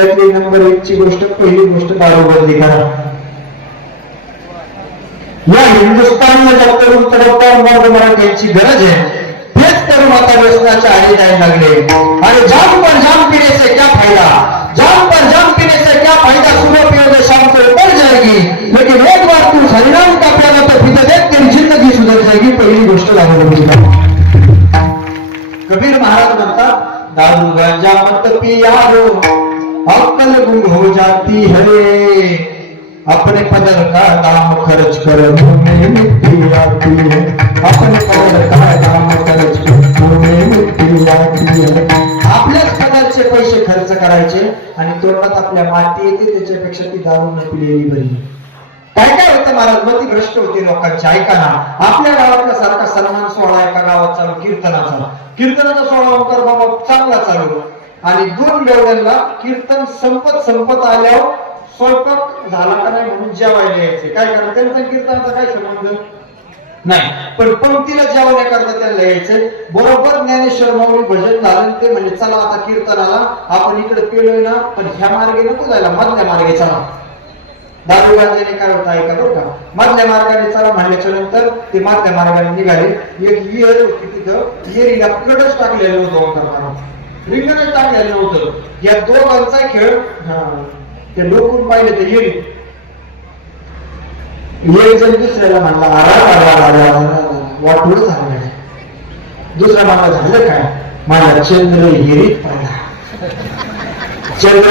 त्यातली नंबर 1 ची गोष्ट, पहिली गोष्ट दारूबंदी करा. या हिंदुस्थानला ज्या तरुण तडफदार मर्द मराठ्यांची गरज है, तेच तरुण आता व्यसनाच्या आडी जायला लागले. आणि जाम पर जाम पीने से क्या फायदा, जाम पर जाम पीने से क्या फायदा, सुबह पियोगे शाम को पड़ जाएगी, लेकिन एक बार तू हरिनाम का प्याला तो पीते देख तेरी जिंदगी सुधर जाएगी. पहिली गोष्ट दारूबंदी करा. कबीर महाराज म्हणतात, दारू गांजा मत पियारो अक्कल गुम हो जाती है, अपने पदर का दाम खर्च कर मुंह मिट्टी आती है, अपने पदर का दाम खर्च कर मुंह मिट्टी आती है. आपल्याच पदरचे पैसे खर्च करायचे आणि तोंडात आपल्या माती येते, त्याच्यापेक्षा ती दारू न पिलेली बरी. काय काय होतं महाराज, मती भ्रष्ट होती लोकांची. ऐका ना, आपल्या गावातला सारखा सन्मान सोहळा एका गावात चालू, कीर्तनाचा सोहळा ओंकार बाबा चांगला चालू, आणि 2 गवड्यांना कीर्तन संपत आल्यावर स्वयंपाक झाला का नाही म्हणून जेवायला यायचे. काय कारण त्यांचा कीर्तनाचा काय संबंध नाही, पण पंक्तीला जेवण्याकरता त्यांना यायचे. बरोबर ज्ञानेश्वर माऊली भजन झालं, ते म्हणजे चला आता कीर्तनाला, आपण इकडे पेलोय ना, पण ह्या मार्गे नको जायला, मधल्या मार्गे चला. दारू गांजाने काय होतं ऐका बरं का, मधल्या मार्गाने चला म्हणल्याच्या नंतर ते मधल्या मार्गाने निघाले. एक विहीर होती, तिथं विहिरीला कडच टाकलेलं होतं ओंकार, रिंगणच टाकलेलं होतं. या दोघांचा खेळ ते लोकून पाहिले ते येईल. एक जण दुसऱ्याला म्हणला वाटूळ झालं. दुसरा म्हणला झालं काय, माझा चंद्र हिरीत पाहिला. चंद्र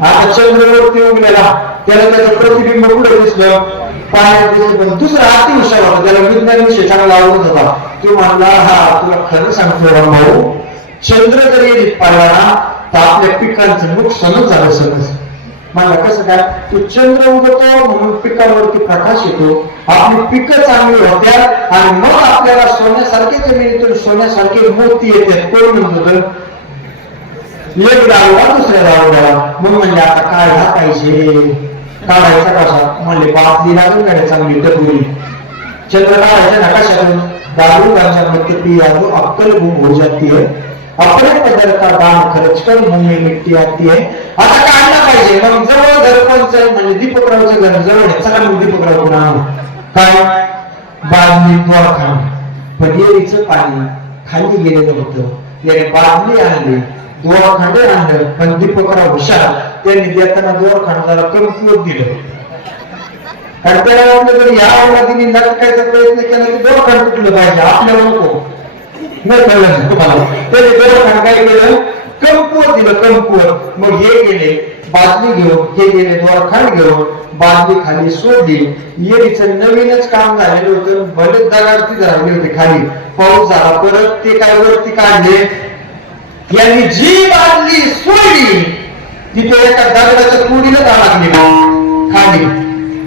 आता चंद्रवरती उगलेला, त्याला त्याचं प्रतिबिंब कुठे दिसलं, पाण्यात दिसलं. पण दुसरा अति हुशार होता, त्याला विज्ञान विषय चांगला आवडत होता. तो म्हणला, हा तुला खरं सांगतो भाऊ, चंद्र जर हिरीत पाहिला ना तर आपल्या पिकांचं नुकसानच झालं समज. मला कसं काय, तो चंद्र उगवतो म्हणून पिकावरती प्रकाश येतो, आपली पिकं चांगली होत्यात आणि मग आपल्याला सोन्यासारखे जमिनीतून सोन्यासारखे मोती येतात. कोण म्हणतो, एक दारूला दुसऱ्या दारूला. मग म्हणजे आता काढला पाहिजे, काढायचा कसा म्हणले, बाटली लागून गाड्या चांगली डबली. चंद्र काढायच्या नकाशातून, दारू गांजा मत पियारो अक्कल गुम हो जाती है, अपने पदर का दाम खर्च कर मुंह में मिट्टी आती है. आता काढला पाहिजे. मग जवळ घरपंच म्हणजे दीपकरावचं घर जवळ आहे, चला मग दीपकराव नाव काय, बादली द्वारखान. पण येरीचं पाणी खाली गेलेलं होतं, याने बादली आणली, द्वारखांडे आणलं. पण दीपकराव हुशार, त्यांनी देताना द्वारखांडाला कमकुवत दिलं. आणि त्याला वाटलं जर या अवलादीने लटकायचा प्रयत्न केला की द्वारखांड तुटलं पाहिजे, आपल्याला नको. नाही कळलं तुम्हाला, त्याने द्वारखांड काय केलं, कमकुवत दिलं, कमकुवत. मग हे गेले बादली घेऊन, हे गेले द्वारखांड घेऊन, बादली खाली सोडली. येरीचं नवीनच काम झालेलं होतं, भले दगड तिथे राहिले होते खाली. पाऊस झाला, परत ते काय वरती काढले. यांनी जी बादली सोडली तिथे एका दगडाच्या कुडीला लागली खाली.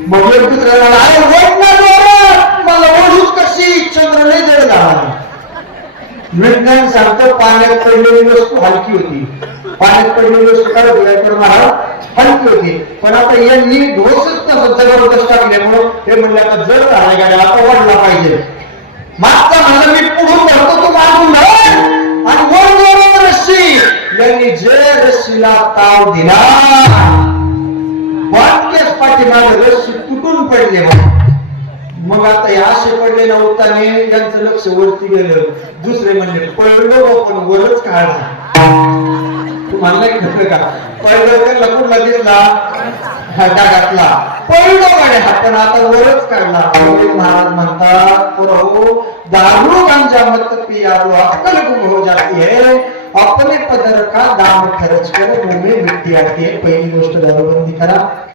मग एक दुसऱ्याला, अरे वड ना जोरात, मला ओढूच कशी, चंद्र नाही जड झाला. विज्ञान सांगतं पाण्यात पडलेली वस्तू हलकी होती, पाण्यात पडलेली वस्तू काय होती, महाराज हलकी होती. पण आता यांनी ढोसच तसं जबरदस्त टाकल्यामुळं हे म्हणले आता जड झाला गाड्या, आता वाढला पाहिजे. मागचा म्हणलं मी पुढून धरतो, तू मागून धर, आणि वर रस्सी. यांनी जे रस्सीला ताव दिला, वाटकेच पाठीमागे रस्सी तुटून पडले. मग आता हे असे पडले नव्हताने त्यांचं लक्ष वरती गेलं. दुसरे म्हणले पडलो पण वरच काढला. तू म्हणला की का पडलं, त्याला कुठला दिसला, डागातला पडलो गाड्या, पण आता वरच काढला. महाराज म्हणतात, दारू गांजा मत पियारो अक्कल गुम हो जाती है, अपने पदर का दाम खर्च कर मुंह में मिट्टी आती है. पहिली गोष्ट दारूबंदी करा.